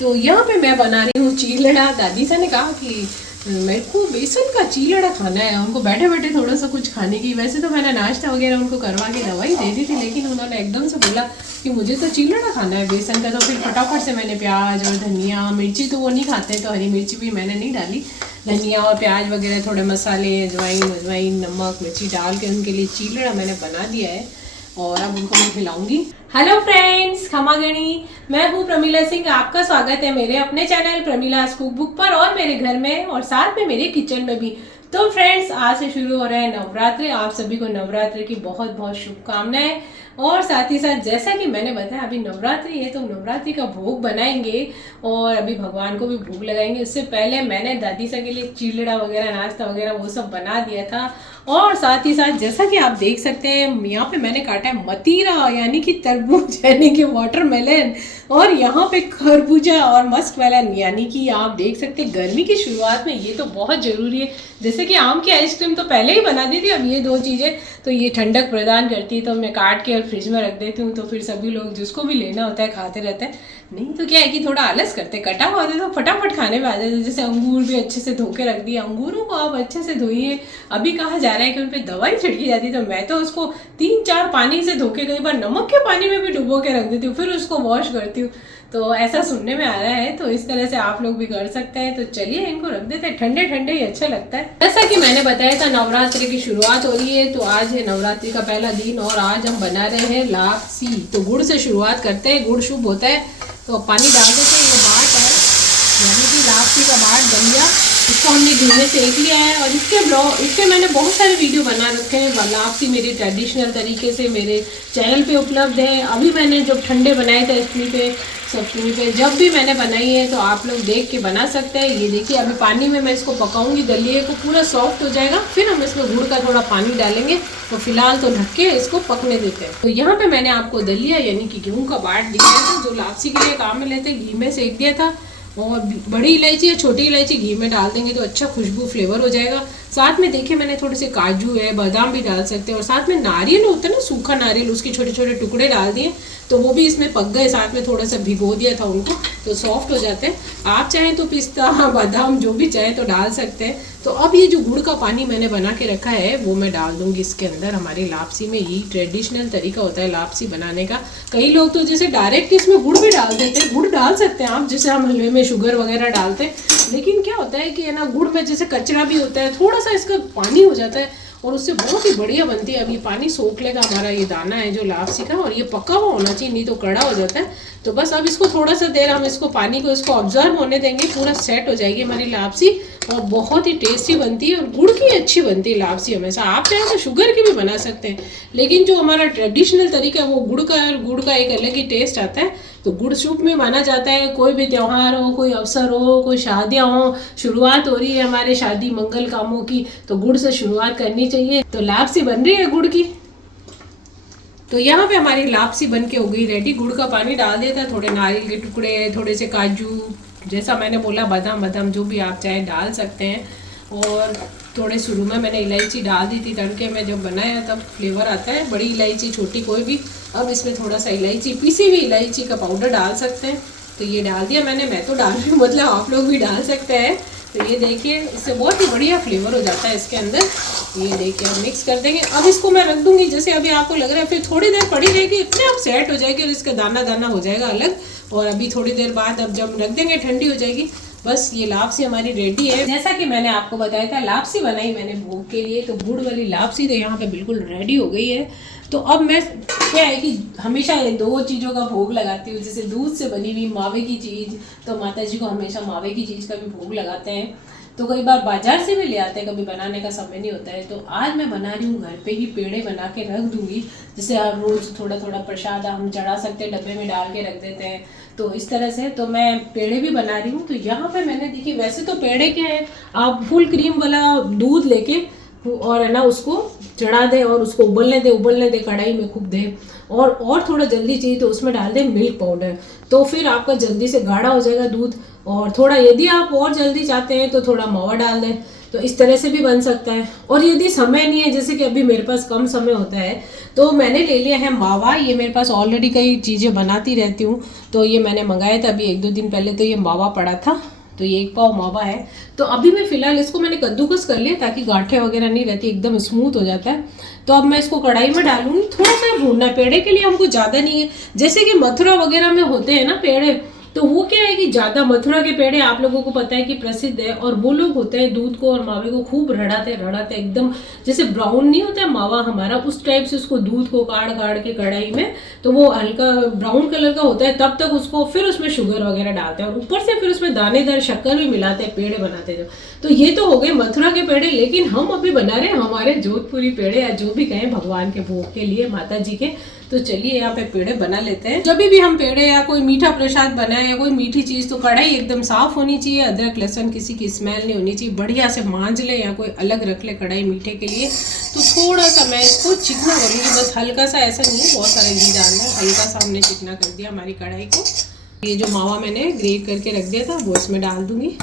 तो यहाँ पे मैं बना रही हूँ चीलड़ा। दादी से ने कहा कि मेरे को बेसन का चीलड़ा खाना है, उनको बैठे बैठे थोड़ा सा कुछ खाने की। वैसे तो मैंने नाश्ता वगैरह उनको करवा के दवाई दे दी थी, लेकिन उन्होंने एकदम से बोला कि मुझे तो चीलड़ा खाना है बेसन का। तो फिर फटाफट से मैंने प्याज और धनिया, मिर्ची तो वो नहीं खाते तो हरी मिर्ची भी मैंने नहीं डाली, धनिया और प्याज वगैरह थोड़े मसाले, अजवाइन नमक मिर्ची डाल के उनके लिए चीलड़ा मैंने बना दिया है और अब उनको मैं खिलाऊंगी। हेलो फ्रेंड्स, खमा गणी, मैं हूँ प्रमिला सिंह। आपका स्वागत है मेरे अपने चैनल प्रमिलास कुक बुक पर और मेरे घर में और साथ में मेरे किचन में भी। तो फ्रेंड्स, आज से शुरू हो रहे हैं नवरात्रि। आप सभी को नवरात्रि की बहुत बहुत शुभकामनाएं। और साथ ही साथ जैसा कि मैंने बताया अभी नवरात्रि है तो नवरात्रि का भोग बनाएंगे और अभी भगवान को भी भोग लगाएंगे। उससे पहले मैंने दादी सा के लिए चिलड़ा वगैरह नाश्ता वगैरह वो सब बना दिया था। और साथ ही साथ जैसा कि आप देख सकते हैं यहाँ पे मैंने काटा है मतीरा यानी कि तरबूज यानी कि वाटरमेलन, और यहाँ पे खरबूजा और मस्क मेलन यानी कि आप देख सकते हैं गर्मी की शुरुआत में ये तो बहुत ज़रूरी है। जैसे कि आम की आइसक्रीम तो पहले ही बना दी थी, अब ये दो चीज़ें तो ये ठंडक प्रदान करती है, तो मैं काट के और फ्रिज में रख देती हूँ। तो फिर सभी लोग जिसको भी लेना होता है खाते रहते हैं। नहीं तो क्या है कि थोड़ा आलस करते, कटा हुआ होता तो फटाफट खाने में आ जाते। जैसे अंगूर भी अच्छे से धो के रख दिए, अंगूरों को आप अच्छे से धोइए। अभी कहा जा रहा है कि उन पर दवाई छिड़की जाती है, तो मैं तो उसको 3-4 पानी से धो के, कई बार नमक के पानी में भी डुबो के रख देती हूँ, फिर उसको वॉश करती हूँ। तो ऐसा सुनने में आ रहा है, तो इस तरह से आप लोग भी कर सकते हैं। तो चलिए इनको रख देते हैं, ठंडे ठंडे ही अच्छा लगता है। जैसा कि मैंने बताया था नवरात्रि की शुरुआत हो रही है, तो आज है नवरात्रि का पहला दिन और आज हम बना रहे हैं लापसी। तो गुड़ से शुरुआत करते हैं, गुड़ शुभ होता है। तो पानी डाल देते हैं, ये बाट है यानी कि लापसी का बाट बन गया। इसको हमने घी में सेक लिया है और इसके मैंने बहुत सारे वीडियो बना रखे हैं। लापसी मेरे ट्रेडिशनल तरीके से मेरे चैनल पे उपलब्ध है। अभी मैंने जब ठंडे बनाए थे स्टूल पे, सब स्टूल पे जब भी मैंने बनाई है, तो आप लोग देख के बना सकते हैं। ये देखिए अभी पानी में मैं इसको पकाऊंगी, दलिए को पूरा सॉफ्ट हो जाएगा, फिर हम इसमें गुड़ का थोड़ा पानी डालेंगे। तो फिलहाल तो ढक के इसको पकने देते हैं। तो यहाँ पे मैंने आपको दलिया यानी कि गेहूँ का बाट दिखाया था, जो लापसी के लिए काम में लेते घी में सेक दिया था। और बड़ी इलायची या छोटी इलायची घी में डाल देंगे तो अच्छा खुशबू फ्लेवर हो जाएगा। साथ में देखिए मैंने थोड़े से काजू है, बादाम भी डाल सकते हैं, और साथ में नारियल होता है ना, सूखा नारियल, उसके छोटे छोटे टुकड़े डाल दिए तो वो भी इसमें पक गए। साथ में थोड़ा सा भिगो दिया था उनको, तो सॉफ्ट हो जाते हैं। आप चाहें तो पिस्ता बादाम जो भी चाहे तो डाल सकते हैं। तो अब ये जो गुड़ का पानी मैंने बना के रखा है वो मैं डाल दूंगी इसके अंदर। हमारी लापसी में यही ट्रेडिशनल तरीका होता है लापसी बनाने का। कई लोग तो जैसे डायरेक्ट इसमें गुड़ भी डाल देते हैं, गुड़ डाल सकते हैं आप, जैसे हम हलवे में शुगर वगैरह डालते हैं। लेकिन क्या होता है कि है ना, गुड़ में जैसे कचरा भी होता है, थोड़ा सा इसका पानी हो जाता है और उससे बहुत ही बढ़िया बनती है। अब ये पानी सोख लेगा हमारा ये दाना है जो लापसी का, और ये पका हुआ होना चाहिए, नहीं तो कड़ा हो जाता है। तो बस अब इसको थोड़ा सा देर हम इसको पानी को इसको ऑब्जर्व होने देंगे, पूरा सेट हो जाएगी हमारी लापसी और बहुत ही टेस्टी बनती है। और गुड़ की अच्छी बनती है लापसी हमेशा। आप चाहें तो शुगर की भी बना सकते हैं, लेकिन जो हमारा ट्रेडिशनल तरीका है वो गुड़ का है, और गुड़ का एक अलग ही टेस्ट आता है। तो गुड़ शुभ में माना जाता है। कोई भी त्यौहार हो, कोई अवसर हो, कोई शादियाँ हो, शुरुआत हो रही है हमारे शादी मंगल कामों की, तो गुड़ से शुरुआत करनी चाहिए। तो लापसी बन रही है गुड़ की। तो यहाँ पे हमारी लापसी बन के हो गई रेडी। गुड़ का पानी डाल दिया था, थोड़े नारियल के टुकड़े, थोड़े से काजू, जैसा मैंने बोला बादाम जो भी आप चाहे डाल सकते हैं। और थोड़े शुरू में मैंने इलायची डाल दी थी, तड़के में जब बनाया तब फ्लेवर आता है। बड़ी इलायची छोटी कोई भी। अब इसमें थोड़ा सा इलायची, पिसी हुई इलायची का पाउडर डाल सकते हैं। तो ये डाल दिया मैंने, मैं तो डाल रही हूँ, मतलब आप लोग भी डाल सकते हैं। तो ये देखिए इससे बहुत ही बढ़िया फ्लेवर हो जाता है इसके अंदर। ये देखिए अब मिक्स कर देंगे। अब इसको मैं रख दूंगी, जैसे अभी आपको लग रहा है, फिर थोड़ी देर पड़ी रहेगी, इतने आप सेट हो जाएगी और इसका दाना दाना हो जाएगा अलग। और अभी थोड़ी देर बाद अब जब रख देंगे ठंडी हो जाएगी। बस ये लापसी हमारी रेडी है। जैसा कि मैंने आपको बताया था लापसी बनाई मैंने भोग के लिए, तो गुड़ वाली लापसी तो यहाँ पे बिल्कुल रेडी हो गई है। तो अब मैं क्या है कि हमेशा ये दो चीज़ों का भोग लगाती हूँ। जैसे दूध से बनी हुई मावे की चीज़, तो माता जी को हमेशा मावे की चीज़ का भी भोग लगाते हैं। तो कई बार बाजार से भी ले आते हैं, कभी बनाने का समय नहीं होता है। तो आज मैं बना रही हूँ घर पे ही, पेड़े बना के रख दूंगी। जैसे आप रोज़ थोड़ा थोड़ा प्रसाद हम चढ़ा सकते हैं, डब्बे में डाल के रख देते हैं। तो इस तरह से तो मैं पेड़े भी बना रही हूँ। तो यहाँ पे मैंने देखिए, वैसे तो पेड़े क्या है, आप फुल क्रीम वाला दूध लेके और है ना उसको चढ़ा दे और उसको उबलने दे कढ़ाई में खूब दे। और थोड़ा जल्दी चाहिए तो उसमें डाल दें मिल्क पाउडर, तो फिर आपका जल्दी से गाढ़ा हो जाएगा दूध। और थोड़ा यदि आप और जल्दी चाहते हैं तो थोड़ा मावा डाल दें। तो इस तरह से भी बन सकता है। और यदि समय नहीं है, जैसे कि अभी मेरे पास कम समय होता है, तो मैंने ले लिया है मावा। ये मेरे पास ऑलरेडी कई चीज़ें बनाती रहती हूँ, तो ये मैंने मंगाया था अभी 1-2 दिन पहले, तो ये मावा पड़ा था, तो ये 1 पाव मावा है। तो अभी मैं फ़िलहाल इसको मैंने कद्दूकस कर लिया ताकि गांठें वगैरह नहीं रहती, एकदम स्मूथ हो जाता है। तो अब मैं इसको कढ़ाई में डालूंगी, थोड़ा सा भूनना है। पेड़े के लिए हमको ज़्यादा नहीं है, जैसे कि मथुरा वगैरह में होते हैं ना पेड़े, तो वो क्या है कि ज़्यादा मथुरा के पेड़े आप लोगों को पता है कि प्रसिद्ध है, और वो लोग होते हैं दूध को और मावे को खूब रड़ाते रड़ाते, एकदम जैसे ब्राउन नहीं होता है मावा हमारा, उस टाइप से उसको दूध को काढ़ काढ़ के कढ़ाई में, तो वो हल्का ब्राउन कलर का होता है, तब तक उसको फिर उसमें शुगर वगैरह डालते हैं और ऊपर से फिर उसमें दानेदार शक्कर भी मिलाते हैं पेड़े बनाते हैं। तो ये तो हो गए मथुरा के पेड़े, लेकिन हम अभी बना रहे हैं हमारे जोधपुरी पेड़े, या जो भी कहें भगवान के भोग के लिए, माता जी के। तो चलिए यहाँ पे पेड़े बना लेते हैं। जब भी हम पेड़े या कोई मीठा प्रसाद बनाए या कोई मीठी चीज़, तो कढ़ाई एकदम साफ होनी चाहिए, अदरक लहसुन किसी की स्मेल नहीं होनी चाहिए, बढ़िया से मांज ले या कोई अलग रख ले कढ़ाई मीठे के लिए। तो थोड़ा सा मैं इसको चिकना करूँगी, बस हल्का सा, ऐसा नहीं है बहुत सारा घी डालना है, हल्का सा हमने चिकना कर दिया हमारी कढ़ाई को। ये जो मावा मैंने ग्रेट करके रख दिया था वो इसमें डाल दूंगी।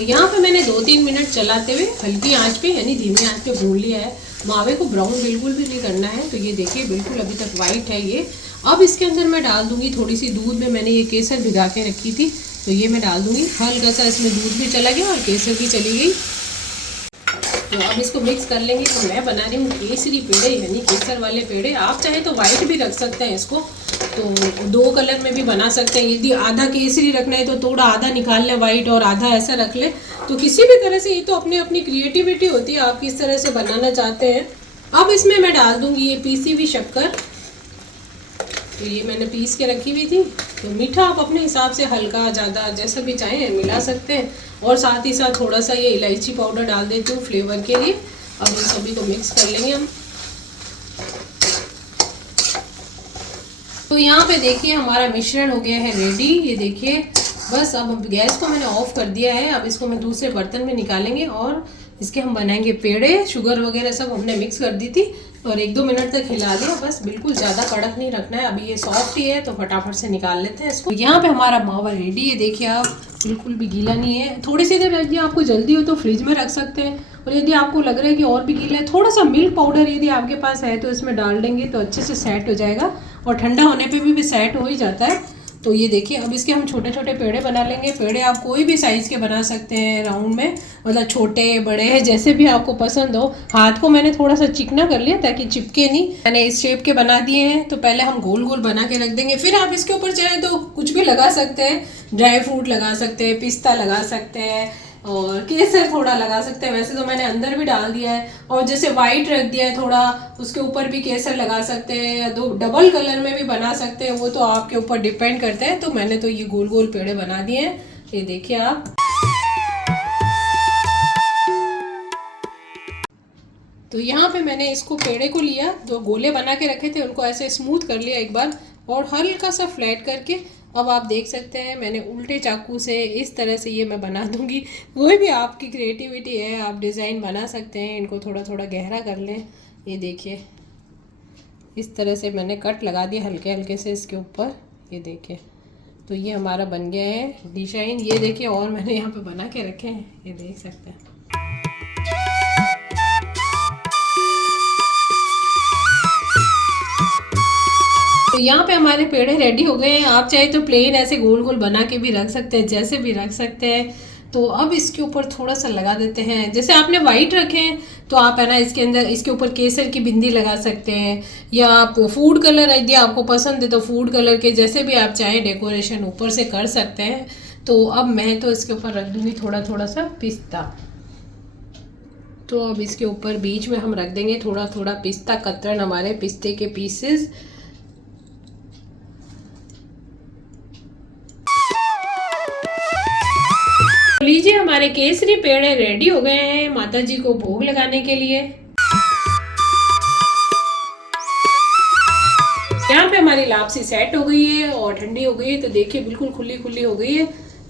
यहाँ पे मैंने 2-3 मिनट चलाते हुए हल्की आंच पे यानी धीमी आंच पे भून लिया है। मावे को ब्राउन बिल्कुल भी नहीं करना है। तो ये देखिए बिल्कुल अभी तक वाइट है ये। अब इसके अंदर मैं डाल दूंगी थोड़ी सी दूध में, मैंने ये केसर भिगा के रखी थी, तो ये मैं डाल दूंगी। हल्का सा इसमें दूध भी चला गया और केसर भी चली गई। तो अब इसको मिक्स कर लेंगे। तो मैं बना रही हूँ केसरी पेड़े यानी केसर वाले पेड़े। आप चाहे तो वाइट भी रख सकते हैं इसको, तो 2 कलर में भी बना सकते हैं। यदि आधा केसरी रखना है तो थोड़ा आधा निकाल लें वाइट और आधा ऐसा रख लें। तो किसी भी तरह से, ये तो अपनी अपनी क्रिएटिविटी होती है, आप किस तरह से बनाना चाहते हैं। अब इसमें मैं डाल दूंगी ये पीसी हुई शक्कर। तो ये मैंने पीस के रखी हुई थी। तो मीठा आप अपने हिसाब से हल्का ज़्यादा जैसा भी चाहें मिला सकते हैं। और साथ ही साथ थोड़ा सा ये इलायची पाउडर डाल देती हूँ फ्लेवर के लिए। अब इन सभी को मिक्स कर लेंगे हम। तो यहाँ पे देखिए हमारा मिश्रण हो गया है रेडी। ये देखिए बस अब गैस को मैंने ऑफ कर दिया है। अब इसको मैं दूसरे बर्तन में निकालेंगे और इसके हम बनाएंगे पेड़े। शुगर वगैरह सब हमने मिक्स कर दी थी और 1-2 मिनट तक हिला दिया, बस बिल्कुल ज़्यादा कड़क नहीं रखना है। अभी ये सॉफ्ट ही है तो फटाफट से निकाल लेते हैं इसको। यहाँ पे हमारा मावा रेडी है, देखिए आप, बिल्कुल भी गीला नहीं है। थोड़ी सी देर यदि आपको जल्दी हो तो फ्रिज में रख सकते हैं, और यदि आपको लग रहा है कि और भी गीला है, थोड़ा सा मिल्क पाउडर यदि आपके पास है तो इसमें डाल देंगे तो अच्छे से सेट हो जाएगा। और ठंडा होने पे भी सेट हो ही जाता है। तो ये देखिए अब इसके हम छोटे छोटे पेड़े बना लेंगे। पेड़े आप कोई भी साइज़ के बना सकते हैं राउंड में, मतलब छोटे बड़े जैसे भी आपको पसंद हो। हाथ को मैंने थोड़ा सा चिकना कर लिया ताकि चिपके नहीं। मैंने इस शेप के बना दिए हैं। तो पहले हम गोल गोल बना के रख देंगे, फिर आप इसके ऊपर चाहे तो कुछ भी लगा सकते हैं। ड्राई फ्रूट लगा सकते हैं, पिस्ता लगा सकते हैं और केसर थोड़ा लगा सकते हैं। वैसे तो मैंने अंदर भी डाल दिया है। और जैसे वाइट रख दिया है थोड़ा, उसके ऊपर भी केसर लगा सकते हैं, या 2 डबल कलर में भी बना सकते हैं, वो तो आपके ऊपर डिपेंड करते हैं। तो मैंने तो ये गोल गोल पेड़े बना दिए हैं, ये देखिए आप। तो यहाँ पे मैंने इसको पेड़े को लिया, जो गोले बना के रखे थे उनको ऐसे स्मूथ कर लिया एक बार और हल्का सा फ्लैट करके। अब आप देख सकते हैं मैंने उल्टे चाकू से इस तरह से ये मैं बना दूंगी। कोई भी आपकी क्रिएटिविटी है, आप डिज़ाइन बना सकते हैं। इनको थोड़ा थोड़ा गहरा कर लें। ये देखिए इस तरह से मैंने कट लगा दिया हल्के हल्के से इसके ऊपर, ये देखिए। तो ये हमारा बन गया है डिज़ाइन। ये देखिए और मैंने यहाँ पे बना के रखे हैं, ये देख सकते हैं। तो यहाँ पे हमारे पेड़े रेडी हो गए हैं। आप चाहे तो प्लेन ऐसे गोल गोल बना के भी रख सकते हैं, जैसे भी रख सकते हैं। तो अब इसके ऊपर थोड़ा सा लगा देते हैं। जैसे आपने वाइट रखे हैं तो आप है ना इसके अंदर इसके ऊपर केसर की बिंदी लगा सकते हैं, या आप फूड कलर यदि आपको पसंद है तो फूड कलर के जैसे भी आप चाहें डेकोरेशन ऊपर से कर सकते हैं। तो अब मैं तो इसके ऊपर रख दूँगी थोड़ा थोड़ा सा पिस्ता। तो अब इसके ऊपर बीच में हम रख देंगे थोड़ा थोड़ा पिस्ता कतरन, हमारे पिस्ते के पीसेस। लीजिए हमारे केसरी पेड़े रेडी हो गए हैं माता जी को भोग लगाने के लिए। यहाँ पे हमारी लापसी सेट हो गई है और ठंडी हो गई है। तो देखिए बिल्कुल खुली खुली हो गई है।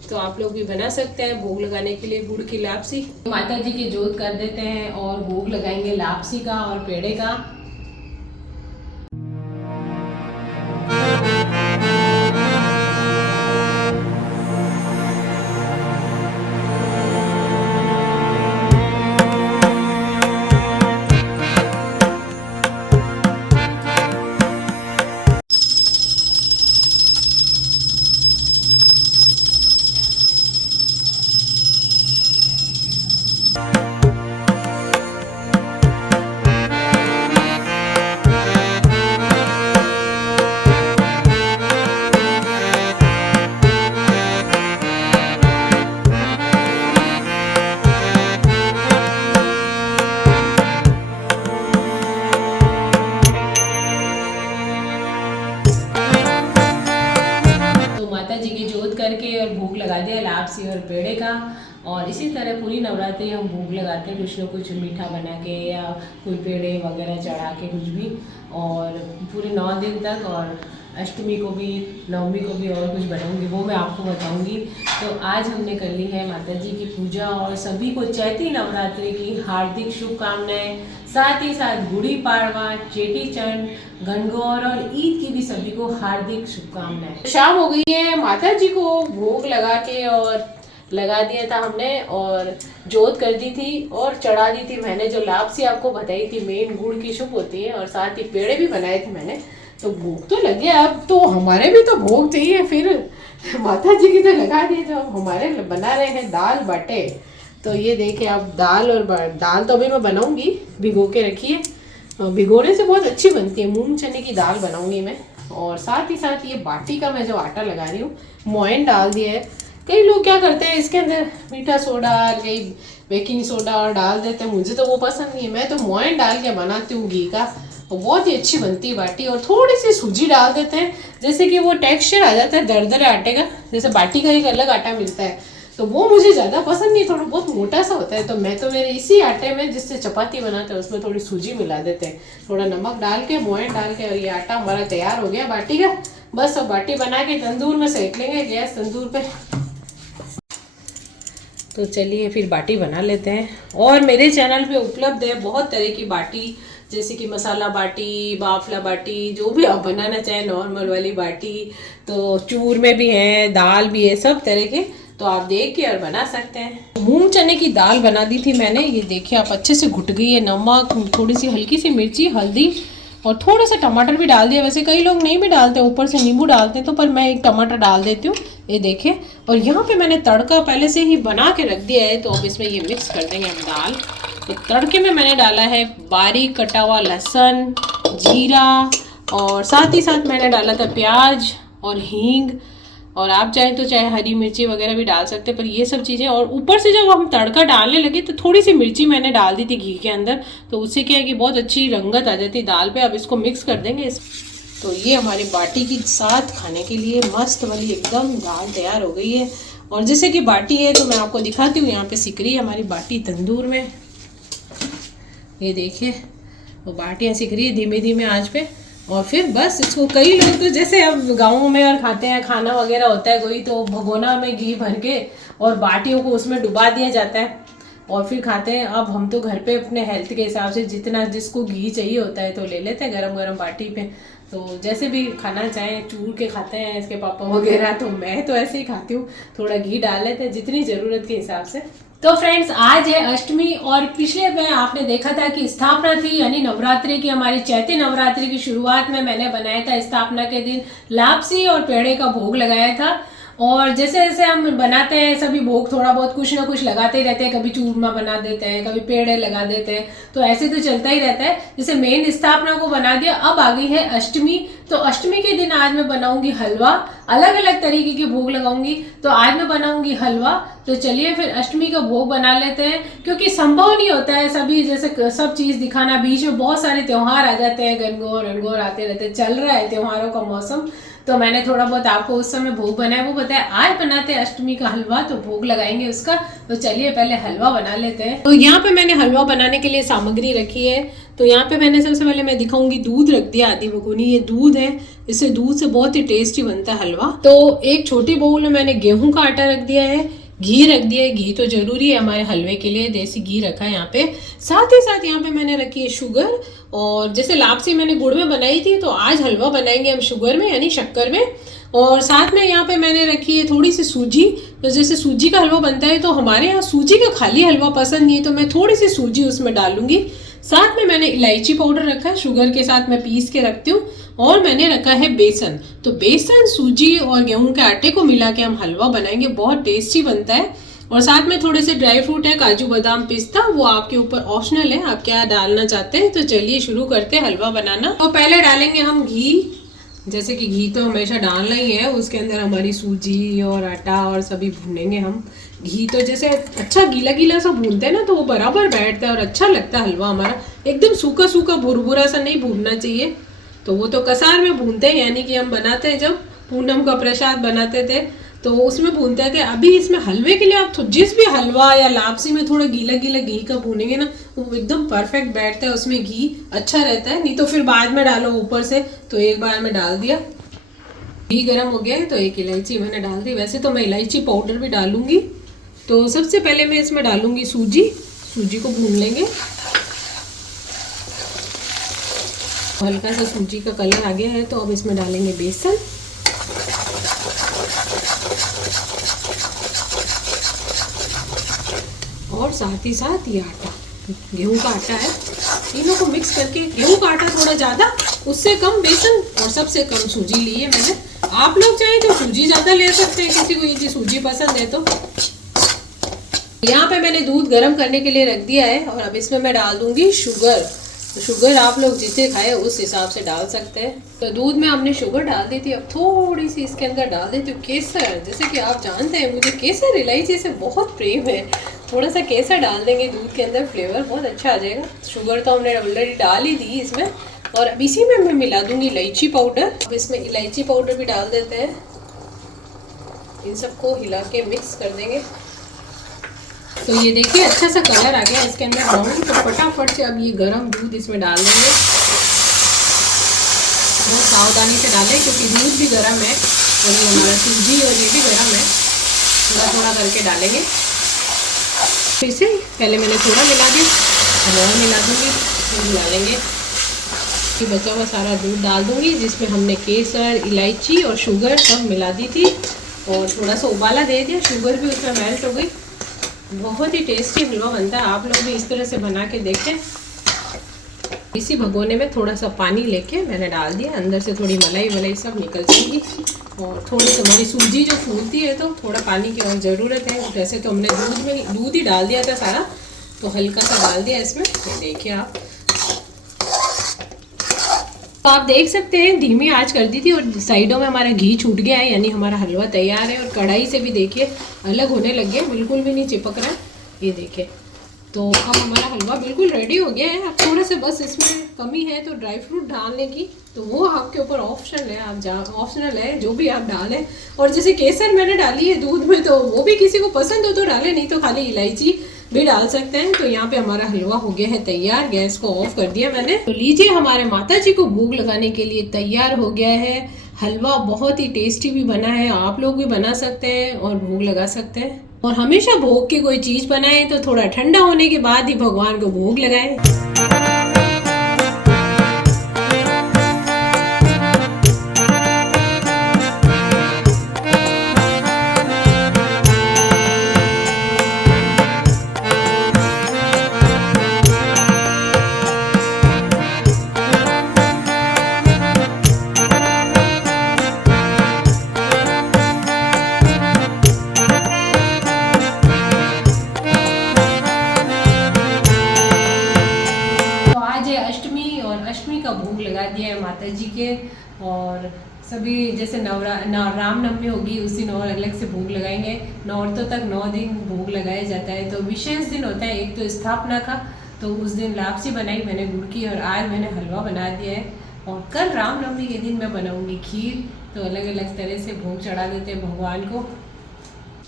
तो आप लोग भी बना सकते हैं भोग लगाने के लिए गुड़ की लापसी। माता जी की जोत कर देते हैं और भोग लगाएंगे लापसी का और पेड़े का। लापसी और पेड़े का। और इसी तरह पूरी नवरात्रि हम भोग लगाते हैं, कुछ ना कुछ मीठा बना के या कोई पेड़े वगैरह चढ़ा के कुछ भी, और पूरे 9 दिन तक। और अष्टमी को भी, नवमी को भी और कुछ बनाऊंगी, वो मैं आपको बताऊंगी। तो आज हमने कर ली है माता जी की पूजा, और सभी को चैती नवरात्रि की हार्दिक शुभकामनाएं। साथ ही साथ गुड़ी पाड़वा, चेटी चंड, गणगौर और ईद की भी सभी को हार्दिक शुभकामनाएं। शाम हो गई है, माता जी को भोग लगा के और लगा दिया था हमने, और जोत कर दी थी और चढ़ा दी थी मैंने जो लापसी आपको बताई थी, मेन गुड़ की शुभ होती है, और साथ ही पेड़े भी बनाए थे मैंने। तो भोग तो लग गया, अब तो हमारे भी तो भोग चाहिए, फिर माता जी की तो लगा दिए, तो अब हमारे बना रहे हैं दाल बाटे। तो ये देखिए आप, दाल तो अभी मैं बनाऊंगी, भिगो के रखिए, भिगोने से बहुत अच्छी बनती है। मूंग चने की दाल बनाऊंगी मैं। और साथ ही साथ ये बाटी का मैं जो आटा लगा रही हूँ, मोयन डाल दिया है। कई लोग क्या करते हैं, इसके अंदर मीठा सोडा और कई बेकिंग सोडा और डाल देते हैं, मुझे तो वो पसंद नहीं है। मैं तो मोयन डाल के बनाती हूँ घी का, तो बहुत ही अच्छी बनती है बाटी। और थोड़ी सी सूजी डाल देते हैं, जैसे कि वो टेक्सचर आ जाता है दरदरे आटे का। जैसे बाटी का एक अलग आटा मिलता है, तो वो मुझे ज़्यादा पसंद नहीं, थोड़ा बहुत मोटा सा होता है। तो मैं तो मेरे इसी आटे में जिससे चपाती बनाते हैं उसमें थोड़ी सूजी मिला देते हैं, थोड़ा नमक डाल के, मोयन डाल के, और ये आटा हमारा तैयार हो गया बाटी का। बस अब बाटी बना के तंदूर में सेक लेंगे, गैस तंदूर पे। तो चलिए फिर बाटी बना लेते हैं। और मेरे चैनल पे उपलब्ध है बहुत तरह की बाटी, जैसे कि मसाला बाटी, बाफला बाटी, जो भी आप बनाना चाहें, नॉर्मल वाली बाटी, तो चूर में भी है, दाल भी है, सब तरह के। तो आप देख के और बना सकते हैं। मूंग चने की दाल बना दी थी मैंने, ये देखिए आप, अच्छे से घुट गई है। नमक, थोड़ी सी हल्की सी मिर्ची, हल्दी और थोड़ा सा टमाटर भी डाल दिया। वैसे कई लोग नहीं भी डालते, ऊपर से नींबू डालते हैं, तो पर मैं एक टमाटर डाल देती हूँ। ये देखिए, और यहाँ पे मैंने तड़का पहले से ही बना के रख दिया है, तो अब इसमें ये मिक्स कर देंगे हम दाल। तो तड़के में मैंने डाला है बारीक कटा हुआ लहसुन, जीरा, और साथ ही साथ मैंने डाला था प्याज और हींग, और आप चाहें तो चाहे हरी मिर्ची वगैरह भी डाल सकते हैं, पर ये सब चीज़ें। और ऊपर से जब हम तड़का डालने लगे तो थोड़ी सी मिर्ची मैंने डाल दी थी घी के अंदर, तो उससे क्या है कि बहुत अच्छी रंगत आ जाती है दाल पे। अब इसको मिक्स कर देंगे। तो ये हमारी बाटी की साथ खाने के लिए मस्त वाली एकदम दाल तैयार हो गई है। और जैसे कि बाटी है तो मैं आपको दिखाती हूँ, यहाँ पे सिक रही है हमारी बाटी तंदूर में, ये देखिए, वो बाटियाँ सिक रही है धीमे धीमे आंच पे। और फिर बस इसको, कई लोग तो जैसे अब गाँव में और खाते हैं, खाना वगैरह होता है कोई, तो भगोना में घी भर के और बाटियों को उसमें डुबा दिया जाता है और फिर खाते हैं। अब हम तो घर पे अपने हेल्थ के हिसाब से जितना जिसको घी चाहिए होता है तो ले लेते हैं गरम गरम बाटी पे। तो जैसे भी खाना चाहें, चूर के खाते हैं इसके पापा वगैरह, तो मैं तो ऐसे ही खाती हूँ, थोड़ा घी डाल लेते हैं जितनी ज़रूरत के हिसाब से। तो फ्रेंड्स, आज है अष्टमी, और पिछले में आपने देखा था कि स्थापना थी, यानी नवरात्रि की, हमारी चैती नवरात्रि की शुरुआत में मैंने बनाया था स्थापना के दिन लापसी और पेड़े का भोग लगाया था। और जैसे जैसे हम बनाते हैं सभी भोग, थोड़ा बहुत कुछ ना कुछ लगाते ही रहते हैं, कभी चूरमा बना देते हैं, कभी पेड़े लगा देते हैं, तो ऐसे तो चलता ही रहता है। जैसे मेन स्थापना को बना दिया, अब आ गई है अष्टमी। तो अष्टमी के दिन आज मैं बनाऊंगी हलवा, अलग अलग तरीके के भोग लगाऊंगी। तो आज मैं बनाऊंगी हलवा। तो चलिए फिर अष्टमी का भोग बना लेते हैं, क्योंकि संभव नहीं होता है सभी जैसे सब चीज़ दिखाना। बीच में बहुत सारे त्यौहार आ जाते हैं, गणगौर रणगौर आते रहते हैं, चल रहा है त्योहारों का मौसम, तो मैंने थोड़ा बहुत आपको उस समय भोग बनाया वो बताया। आज बनाते हैं अष्टमी का हलवा, तो भोग लगाएंगे उसका। तो चलिए पहले हलवा बना लेते हैं। तो यहाँ पे मैंने हलवा बनाने के लिए सामग्री रखी है। तो यहाँ पे मैंने सबसे पहले मैं दिखाऊंगी, दूध रख दिया आधी भगोनी, ये दूध है, इससे दूध से बहुत ही टेस्टी बनता है हलवा। तो एक छोटी बाउल में मैंने गेहूं का आटा रख दिया है, घी रख दिया है, घी तो जरूरी है हमारे हलवे के लिए, देसी घी रखा है यहाँ पे। साथ ही साथ यहाँ पे मैंने रखी है शुगर, और जैसे लापसी मैंने गुड़ में बनाई थी, तो आज हलवा बनाएंगे हम शुगर में, यानी शक्कर में। और साथ में यहाँ पे मैंने रखी है थोड़ी सी सूजी। तो जैसे सूजी का हलवा बनता है, तो हमारे यहाँ सूजी का खाली हलवा पसंद नहीं है, तो मैं थोड़ी सी सूजी उसमें डालूंगी। साथ में मैंने इलायची पाउडर रखा है, शुगर के साथ मैं पीस के रखती हूँ। और मैंने रखा है बेसन। तो बेसन, सूजी और गेहूं के आटे को मिला के हम हलवा बनाएंगे, बहुत टेस्टी बनता है। और साथ में थोड़े से ड्राई फ्रूट है, काजू बादाम पिस्ता, वो आपके ऊपर ऑप्शनल है, आप क्या डालना चाहते हैं। तो चलिए शुरू करते हैं हलवा बनाना। तो पहले डालेंगे हम घी, जैसे कि घी तो हमेशा डालना ही है, उसके अंदर हमारी सूजी और आटा और सभी भूनेंगे हम। घी तो जैसे अच्छा गीला गीला सा भूनते हैं ना, तो वो बराबर बैठता है और अच्छा लगता है हलवा हमारा। एकदम सूखा सूखा भुरभुरा सा नहीं भूनना चाहिए, तो वो तो कसार में भूनते हैं, यानी कि हम बनाते हैं जब पूनम का प्रसाद बनाते थे, तो उसमें भूनते थे। अभी इसमें हलवे के लिए आप जिस भी हलवा या लापसी में थोड़ा गीला गीला घी का भूनेंगे ना, वो एकदम परफेक्ट बैठता है, उसमें घी अच्छा रहता है। नहीं तो फिर बाद में डालो ऊपर से, तो एक बार में डाल दिया। घी गर्म हो गया है तो एक इलायची मैंने डाल दी। वैसे तो मैं इलायची पाउडर भी डालूंगी। तो सबसे पहले मैं इसमें डालूंगी सूजी को भून लेंगे। हल्का सा सूजी का कलर आ गया है तो अब इसमें डालेंगे बेसन, और साथ ही साथ ये आटा, गेहूं का आटा है। तीनों को मिक्स करके, गेहूं का आटा थोड़ा ज़्यादा, उससे कम बेसन और सबसे कम सूजी ली है मैंने। आप लोग चाहें तो सूजी ज़्यादा ले सकते हैं, किसी को ये सूजी पसंद है तो। यहाँ पे मैंने दूध गर्म करने के लिए रख दिया है और अब इसमें मैं डाल दूंगी शुगर। तो शुगर आप लोग जितने खाए उस हिसाब से डाल सकते हैं। तो दूध में हमने शुगर डाल दी थी, अब थोड़ी सी इसके अंदर डाल देती हूँ केसर। जैसे कि आप जानते हैं मुझे केसर इलायची से बहुत प्रेम है। थोड़ा सा केसर डाल देंगे दूध के अंदर, फ्लेवर बहुत अच्छा आ जाएगा। शुगर तो हमने ऑलरेडी डाल ही दी इसमें। और अब इसी में मैं मिला दूंगी इलायची पाउडर। अब इसमें इलायची पाउडर भी डाल देते हैं। इन सबको हिला के मिक्स कर देंगे। तो ये देखिए अच्छा सा कलर आ गया इसके अंदर ब्राउन। तो फटाफट से अब ये गरम दूध इसमें डाल देंगे। बहुत सावधानी से डालें क्योंकि दूध भी गरम है और ये हमारा सूजी और ये भी गरम है। थोड़ा थोड़ा करके डालेंगे। फिर से पहले मैंने थोड़ा मिला दिया, अब और मिला दूँगी, फिर मिला लेंगे। कि बचा हुआ सारा दूध डाल दूँगी जिसमें हमने केसर, इलायची और शुगर सब मिला दी थी और थोड़ा सा उबाला दे दिया। शुगर भी उसमें मेल्ट हो गई। बहुत ही टेस्टी हलवा बनता है, आप लोग भी इस तरह से बना के देखें। इसी भगोने में थोड़ा सा पानी लेके मैंने डाल दिया, अंदर से थोड़ी मलाई सब निकल जाएगी। और थोड़ी सी हमारी सूजी जो फूलती है तो थोड़ा पानी की और ज़रूरत है। वैसे तो हमने दूध ही डाल दिया था सारा, तो हल्का सा डाल दिया इसमें। ये देखिए आप, तो आप देख सकते हैं धीमी आंच कर दी थी और साइडों में हमारा घी छूट गया है, यानी हमारा हलवा तैयार है। और कढ़ाई से भी देखिए अलग होने लग गया, बिल्कुल भी नहीं चिपक रहा है। ये देखिए, तो अब हमारा हलवा बिल्कुल रेडी हो गया है। अब थोड़ा सा बस इसमें कमी है तो ड्राई फ्रूट डालने की, तो वो आपके ऊपर ऑप्शनल है, आप ऑप्शनल है जो भी आप डालें। और जैसे केसर मैंने डाली है दूध में, तो वो भी किसी को पसंद हो तो डालें, नहीं तो खाली इलायची भी डाल सकते हैं। तो यहाँ पे हमारा हलवा हो गया है तैयार। गैस को ऑफ कर दिया मैंने। तो लीजिए, हमारे माता जी को भोग लगाने के लिए तैयार हो गया है हलवा। बहुत ही टेस्टी भी बना है, आप लोग भी बना सकते हैं और भोग लगा सकते हैं। और हमेशा भोग की कोई चीज बनाएं तो थोड़ा ठंडा होने के बाद ही भगवान को भोग लगाएं। अष्टमी का भोग लगा दिया है माता जी के। और सभी जैसे रामनवमी होगी उस दिन और अलग से भोग लगाएंगे। नौरातों तक 9 दिन भोग लगाया जाता है। तो विशेष दिन होता है एक तो स्थापना का, तो उस दिन लापसी बनाई मैंने गुड़ की, और आज मैंने हलवा बना दिया है। और कल रामनवमी के दिन मैं बनाऊंगी खीर। तो अलग अलग तरह से भोग चढ़ा देते हैं भगवान को।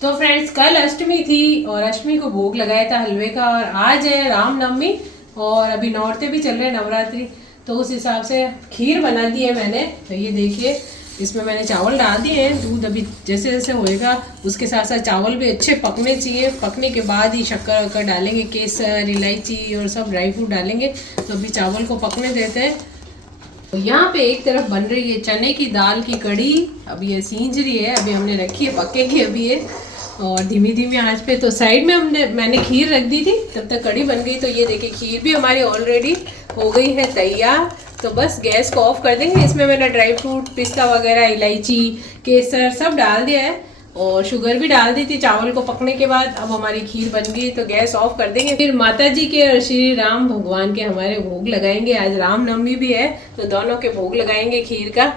तो फ्रेंड्स, कल अष्टमी थी और अष्टमी को भोग लगाया था हलवे का, और आज है रामनवमी और अभी नौरते भी चल रहे हैं, नवरात्रि। तो उस हिसाब से खीर बना दी है मैंने। तो ये देखिए, इसमें मैंने चावल डाल दिए हैं। दूध अभी जैसे जैसे होएगा उसके साथ साथ चावल भी अच्छे पकने चाहिए। पकने के बाद ही शक्कर वक्कर डालेंगे, केसर, इलायची और सब ड्राई फ्रूट डालेंगे। तो अभी चावल को पकने देते हैं। तो यहाँ पे एक तरफ बन रही है चने की दाल की कढ़ी। अभी ये सींच रही है, अभी हमने रखी है, पकेगी अभी ये, और धीमी धीमी आंच पे। तो साइड में मैंने खीर रख दी थी, तब तक कढ़ी बन गई। तो ये देखिए, खीर भी हमारी ऑलरेडी हो गई है तैयार। तो बस गैस को ऑफ कर देंगे। इसमें मैंने ड्राई फ्रूट, पिस्ता वगैरह, इलायची, केसर सब डाल दिया है और शुगर भी डाल दी थी चावल को पकने के बाद। अब हमारी खीर बन गई, तो गैस ऑफ कर देंगे। फिर माता जी के और श्री राम भगवान के हमारे भोग लगाएंगे। आज रामनवमी भी है तो दोनों के भोग लगाएंगे खीर का।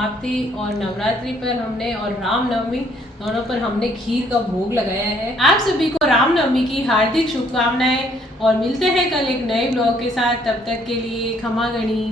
समाप्ति और नवरात्रि पर हमने और रामनवमी दोनों पर हमने खीर का भोग लगाया है। आप सभी को रामनवमी की हार्दिक शुभकामनाएं और मिलते हैं कल एक नए ब्लॉग के साथ। तब तक के लिए खमा गणी।